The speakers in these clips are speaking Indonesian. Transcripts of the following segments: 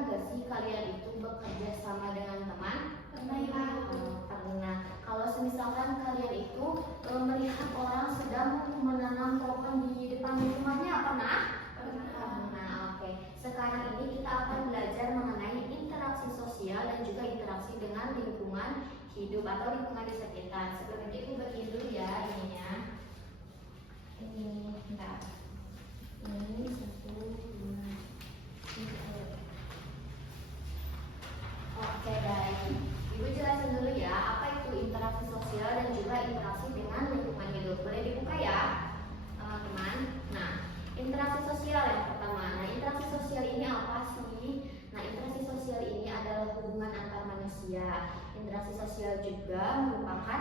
pernah gak sih kalian itu bekerja sama dengan teman? Pernah ya? Pernah. Kalau misalkan kalian itu melihat orang sedang menanam pohon di depan rumahnya, pernah? Pernah. Oke. Sekarang ini kita akan belajar mengenai interaksi sosial dan juga interaksi dengan lingkungan hidup atau lingkungan di sekitar. Sebelum itu bersihin dulu ya ininya. Ini bentar. Ini 1, 2, 3. Oke, baik. Ibu jelasin dulu ya, apa itu interaksi sosial dan juga interaksi dengan lingkungan hidup. Boleh dibuka ya, teman-teman. Nah, interaksi sosial yang pertama. Nah, interaksi sosial ini apa sih? Nah, interaksi sosial ini adalah hubungan antar manusia. Interaksi sosial juga merupakan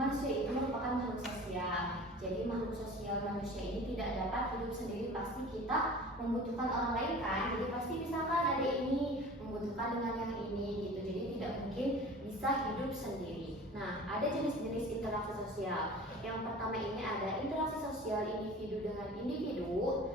manusia itu merupakan makhluk sosial. Jadi makhluk sosial manusia ini tidak dapat hidup sendiri, pasti kita membutuhkan orang lain kan. Jadi pasti misalkan ada ini membutuhkan dengan yang ini gitu. Jadi tidak mungkin bisa hidup sendiri. Nah, ada jenis-jenis interaksi sosial. Yang pertama ini ada interaksi sosial individu dengan individu.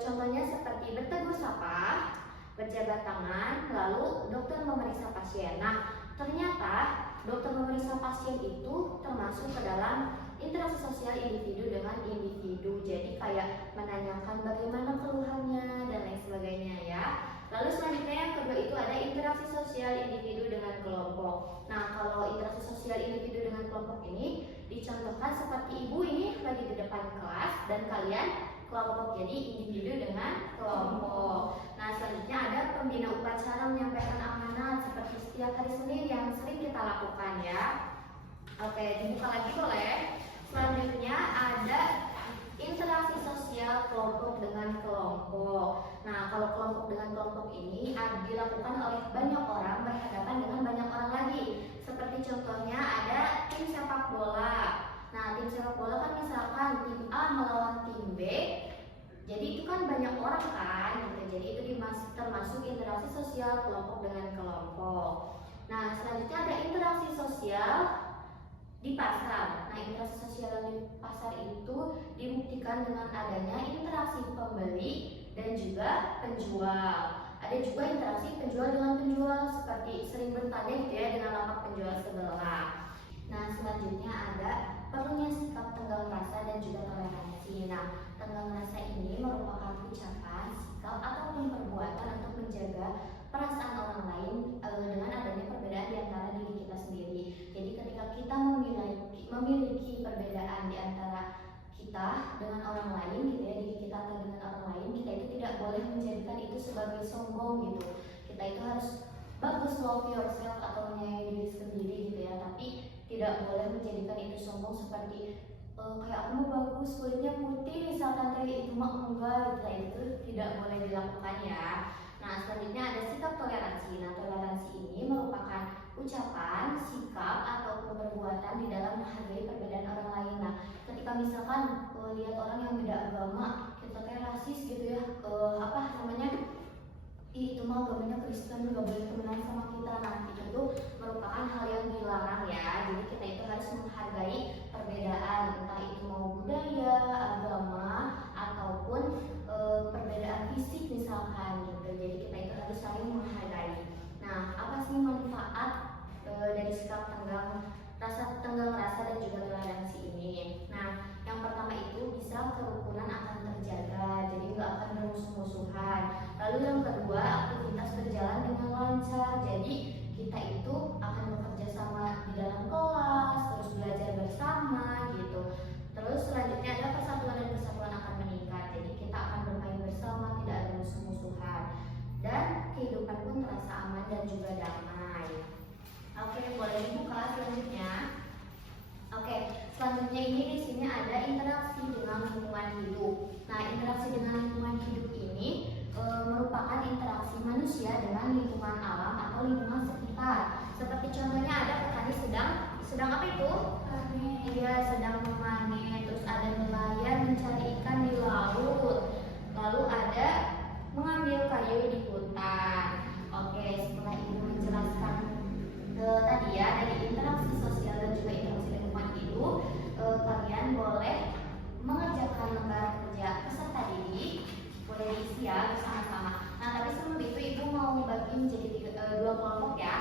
Contohnya seperti bertegur sapa, berjabat tangan, lalu dokter memeriksa pasien. Nah, ternyata dokter memeriksa pasien itu termasuk ke dalam interaksi sosial individu dengan individu. Jadi kayak menanyakan bagaimana keluhannya dan lain sebagainya ya. Lalu selanjutnya yang kedua itu ada interaksi sosial individu dengan kelompok. Nah, kalau interaksi sosial individu dengan kelompok ini dicontohkan seperti ibu ini lagi di depan kelas dan kalian kelompok, jadi individu dengan kelompok. Nah, selanjutnya ada pembina upacara menyampaikan amanat seperti setiap hari Senin yang sering kita lakukan ya. Oke, dibuka lagi boleh. Selanjutnya ada interaksi sosial kelompok dengan kelompok. Nah, kalau kelompok dengan kelompok ini dilakukan oleh banyak orang berhadapan dengan banyak orang lagi. Seperti contohnya ada tim sepak bola. Nah, tim sepak bola kan misalkan tim A melawan tim B. Jadi itu kan banyak orang kan gitu. Jadi itu termasuk interaksi sosial kelompok dengan kelompok. Nah, selanjutnya ada interaksi sosial di pasar. Nah, interaksi sosial di pasar itu dibuktikan dengan adanya interaksi pembeli dan juga penjual. Ada juga interaksi penjual dengan penjual seperti sering bertanya gitu ya dengan lapak penjual sebelah. Nah, selanjutnya ada perlunya sikap tenggang rasa dan juga toleransi. Nah, tenggang rasa ini merupakan ucapan, sikap ataupun perbuatan untuk menjaga perasaan orang lain dengan adanya perbedaan di antara diri kita sendiri. Jadi ketika kita memiliki perbedaan di antara kita dengan orang lain gitu ya, diri kita atau dengan orang lain, kita itu tidak boleh menjadikan itu sebagai sombong gitu. Kita itu harus bagus, love yourself atau menyayangi diri sendiri gitu ya, tapi tidak boleh menjadikan itu sombong seperti kayak aku mau bagus, kulitnya putih misalkan, kayak itu mah enggak gitu, itu tidak boleh dilakukan ya. Nah, selanjutnya ada sikap toleransi. Nah, toleransi ini merupakan ucapan, sikap ataupun perbuatan di dalam menghargai perbedaan orang lain. Nah, ketika misalkan lihat orang yang beda agama, kita kayak rasis gitu ya, itu mah agamanya Kristen, nggak boleh temenan sama kita. Nah, itu tuh merupakan hal yang dilarang ya. Jadi kita itu harus menghargai perbedaan, entah itu mau budaya, agama, ataupun perbedaan fisik misalkan gitu. Jadi kita itu harus saling menghargai. Nah, apa sih manfaat dari sikap tenggang rasa dan juga toleransi ini? Nah, yang pertama itu bisa kerukunan akan terjaga, jadi nggak akan bermusuh-musuhan. Lalu yang kedua, aktivitas berjalan dengan lancar, jadi kita itu akan bekerja sama di dalam kelas, terus belajar bersama gitu. Terus selanjutnya ada persatuan dan kesatuan akan meningkat, jadi kita akan bermain bersama, tidak ada musuh-musuhan, dan kehidupan pun terasa aman dan juga damai. Oke, boleh dibuka selanjutnya. Oke, selanjutnya ini di sini ada interaksi dengan lingkungan hidup. Nah, interaksi dengan lingkungan hidup ini merupakan interaksi manusia dengan lingkungan alam atau lingkungan sekitar. Seperti contohnya ada petani sedang apa itu? Dia sedang memanen. Terus ada nelayan mencari ikan di laut. Lalu ada mengambil kayu di hutan. Oke, setelah itu menjelaskan tadi ya dari interaksi sosial dan juga interaksi lingkungan hidup, kalian boleh mengerjakan lembar kerja peserta didik, boleh diisi ya bersama-sama. Nah, tapi sebelum dibagi menjadi dua kelompok ya.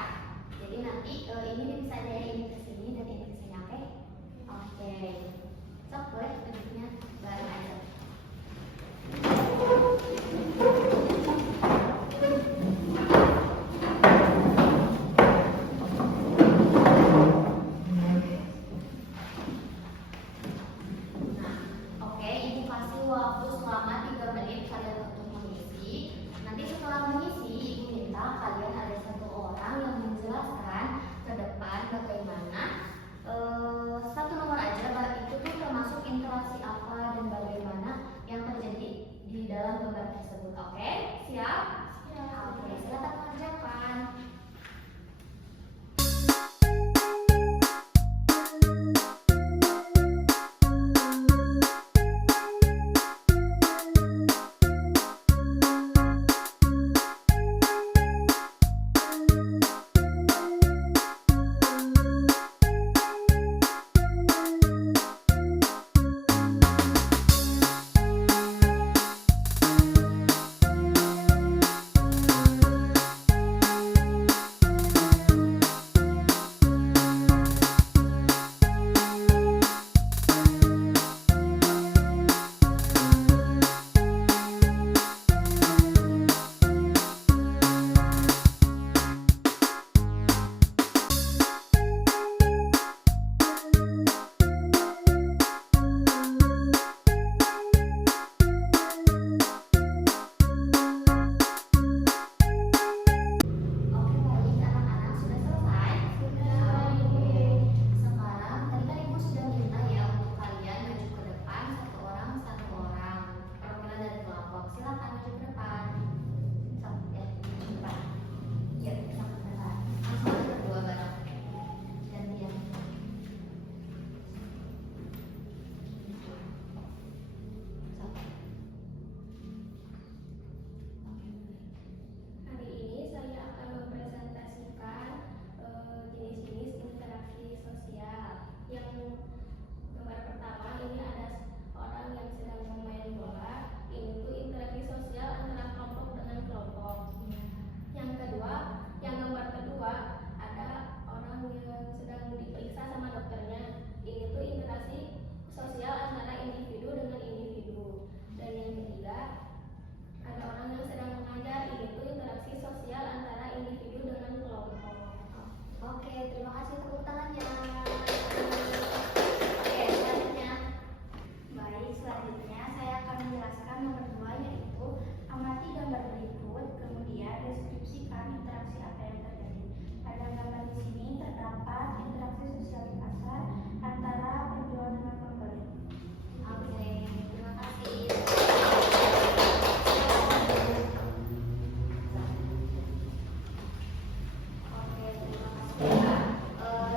Jadi nanti ini dipisah aja, ini ke sini dan ini ke sini, oke? Oke. Sok, boleh duduknya bareng aja. Waktu selama 3 menit kalian untuk mengisi. Nanti setelah mengisi, ibu minta kalian ada satu orang yang menjelaskan ke depan bagaimana satu nomor aja, itu tuh termasuk interaksi apa dan bagaimana yang terjadi di dalam gambar tersebut. Oke, siap? Siap. Oke, silakan mengerjakan. Terima kasih, tepuk tangannya. Oke, selanjutnya. Baik, selanjutnya saya akan menjelaskan nomor 2, yaitu amati gambar berikut, kemudian deskripsikan interaksi apa yang terjadi. Pada gambar di sini terdapat interaksi sosial di pasar antara penjual dengan pembeli. Oke, terima kasih.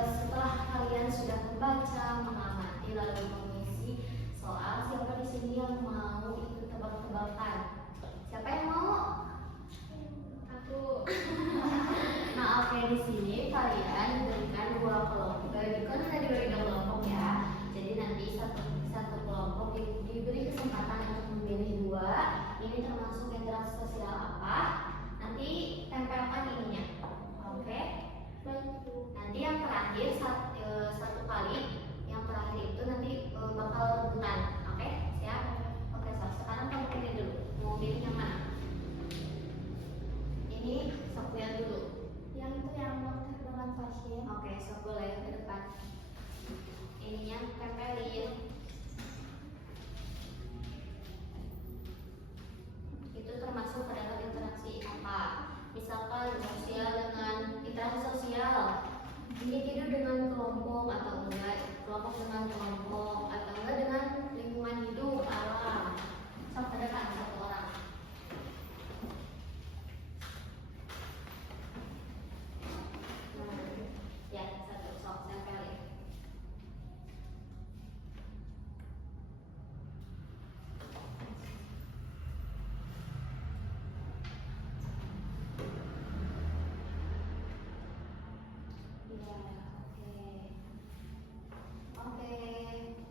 Setelah kalian sudah membaca, mengamati, lalu mengisi soal, siapa di sini yang mau ikut tebak-tebakan? Siapa yang mau? Aku. Nah, oke, di sini kalian diberikan dua kelompok, diberi kelompok ya. Jadi nanti satu kelompok diberi kesempatan untuk memilih dua. Ini termasuk interaksi sosial apa? Nanti tempelkan ininya. Oke. Nanti yang terakhir satu kali, yang terakhir itu nanti bakal rebutan. Oke, siap? Oke, sekarang kamu pilih dulu. Mau pilih yang mana? Ini sok lihat dulu. Yang itu yang dokter dengan pasien. Oke, sok boleh ke depan. Ininya tempelin. Itu termasuk adalah interaksi apa? Misalkan sosial dengan interaksi sosial, individu dengan kelompok atau enggak, kelompok dengan kelompok atau enggak dengan lingkungan hidup alam. Sok terdekat satu orang. Ya, satu sok tempelin. Oke.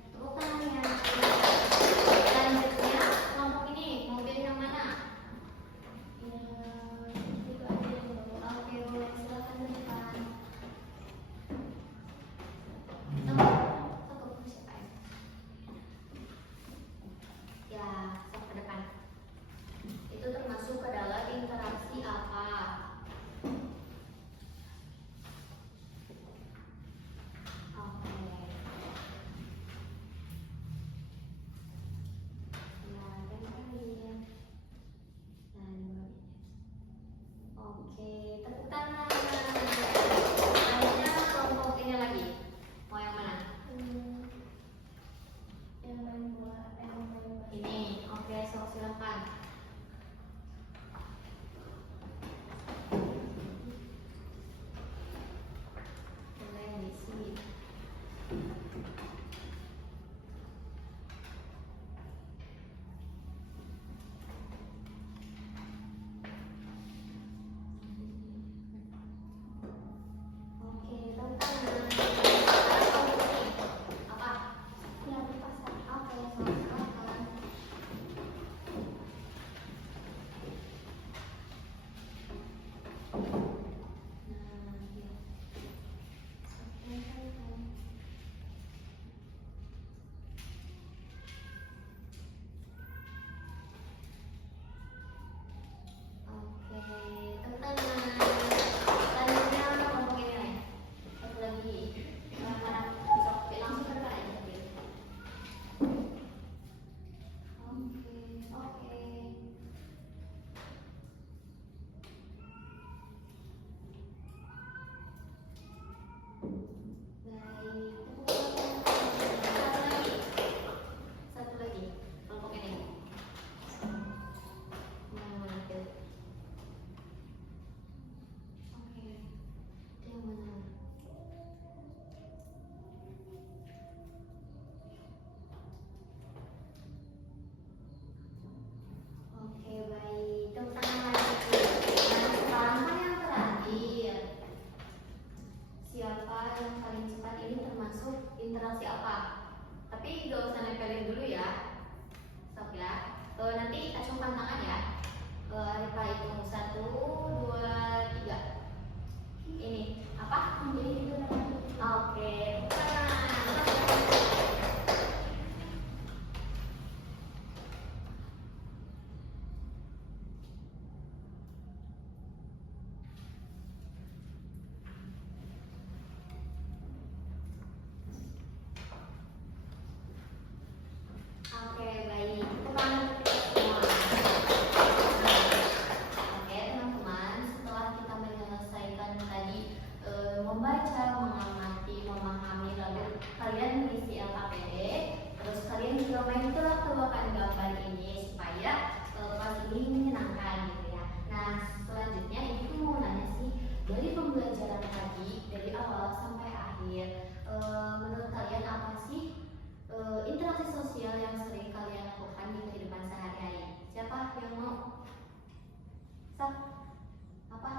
silakan. Boleh diisi. Oke, tantangan. Apa? Ya, di pasar. Oke, silakan. Nah, ya. Oke, tantangan. Selanjutnya kelompok ini nih. Satu lagi. Mana bisa kopi langsung ke depan aja. Oke, oke. Baik, satu lagi kelompok ini. Mana tuh? Oke, itu yang mana? Oke, baik. Tepuk tangan lagi. Nah, sekarang kan yang terakhir. Siapa yang paling cepat ini termasuk interaksi apa? Tapi gak usah nempelin dulu ya. Stop ya. Nanti acungkan tangan ya. Rifah hitung 1, 2, 3. Ini apa? Jadi itu namanya. Oke, tangan. Oke, baik. Tepuk tangan untuk kita semua. Oke, teman-teman, setelah kita menyelesaikan tadi membaca, mengamati, memahami, lalu kalian mengisi LKPD, terus kalian juga main tebak-tebakan gambar ini supaya kelas ini menyenangkan gitu ya. Nah, selanjutnya ibu mau nanya sih, dari pembelajaran tadi dari awal sampai akhir, menurut kalian apa sih interaksi sosial yang sering kalian lakukan di kehidupan sehari-hari? Siapa yang mau? Sap? Apa?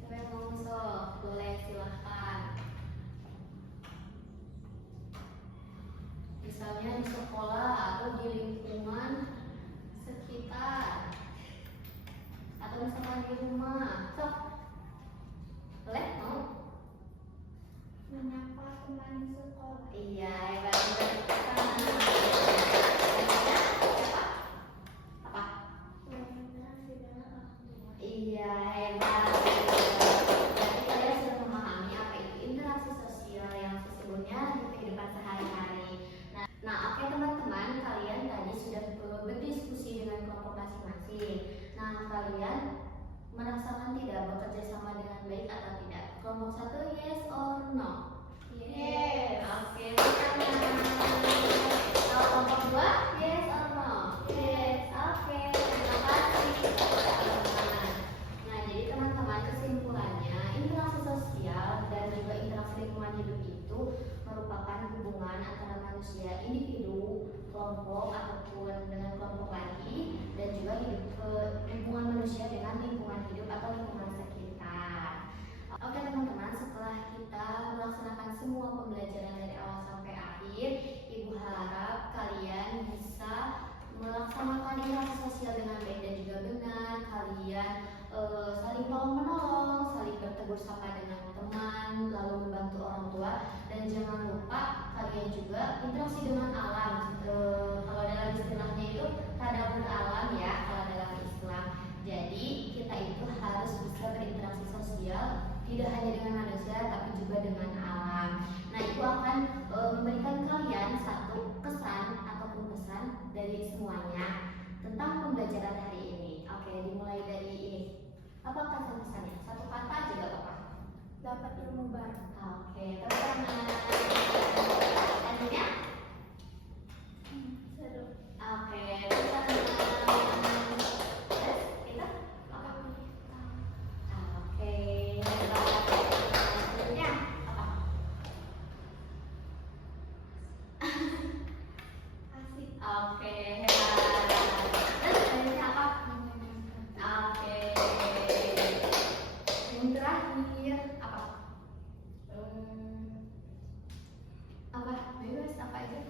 Siapa yang mau sok? Boleh, silahkan. Misalnya di sekolah atau di lingkungan sekitar, atau misalkan di rumah. Sok? Boleh? Mau? Menyapa teman di sekolah. Iya, hebat. Siapa? Apa? Berinteraksi dengan orang tua. Iya, hebat. Berarti kalian sudah memahami apa itu interaksi sosial yang sesungguhnya di kehidupan sehari-hari. Nah, oke teman-teman, kalian tadi sudah berdiskusi dengan kelompok masing-masing. Nah, kalian merasakan tidak bekerja sama dengan baik atau tidak? Kelompok 1 yes or no? Yes. Oke, tangan. Kalau kelompok 2 yes or no? Yes. Oke, terima kasih teman-teman. Nah, jadi teman-teman, kesimpulannya interaksi sosial dan juga interaksi lingkungan hidup itu merupakan hubungan antara manusia individu, kelompok ataupun dengan kelompok lagi, dan juga hubungan manusia dengan lingkungan hidup atau lingkungan sekitar. Oke teman-teman, setelah kita melaksanakan semua pembelajaran dari awal sampai akhir, Ibu harap kalian bisa melaksanakan interaksi sosial dengan baik dan juga benar. Kalian saling tolong menolong, saling bertegur sapa dengan teman, lalu membantu orang tua, dan jangan lupa kalian juga interaksi dengan alam. Kalau dalam istilahnya itu tadabbur alam ya, kalau dalam Islam. Jadi kita itu harus bisa berinteraksi sosial tidak hanya dengan manusia tapi juga dengan alam. Nah, itu akan memberikan kalian satu kesan ataupun pesan dari semuanya tentang pembelajaran hari ini. Oke, dimulai dari ini. Apa kesan-pesannya? Satu kata aja gak apa-apa. Dapat ilmu baru. Oke, teman-teman. Selanjutnya, Oke, hebat. Terus selanjutnya apa? Oke. Yang terakhir apa? Apa? Bebas apa aja?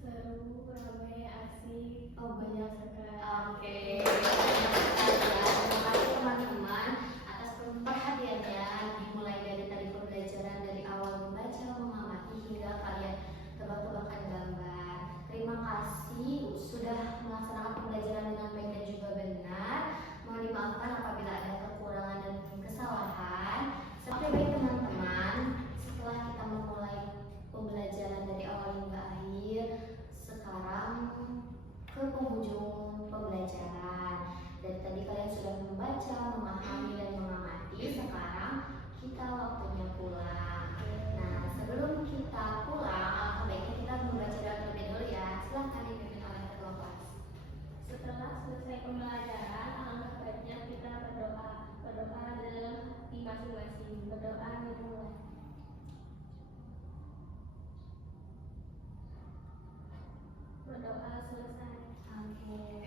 Seru, ramai, asik. Oh, banyak sekali. Oke. Terima kasih teman-teman atas perhatiannya. Dimulai dari tadi pembelajaran dari awal membaca, mengamati hingga kalian tebak-tebakan gambar. Terima kasih sudah melaksanakan pembelajaran dengan baik dan juga benar. Mohon dimaafkan apabila ada kekurangan dan kesalahan. Oke baik teman-teman, setelah kita memulai pembelajaran dari awal hingga akhir, sekarang ke penghujung pembelajaran. Dan tadi kalian sudah membaca, memahami dan mengamati. Sekarang kita waktunya pulang. Nah, sebelum kita pulang, alangkah baiknya kita membaca doa terlebih dulu ya. Silahkan dipimpin oleh ketua kelas. Setelah selesai pembelajaran, alangkah baiknya kita berdoa. Berdoa dalam hati masing-masing. Berdoa dimulai. Berdoa selesai. Oke.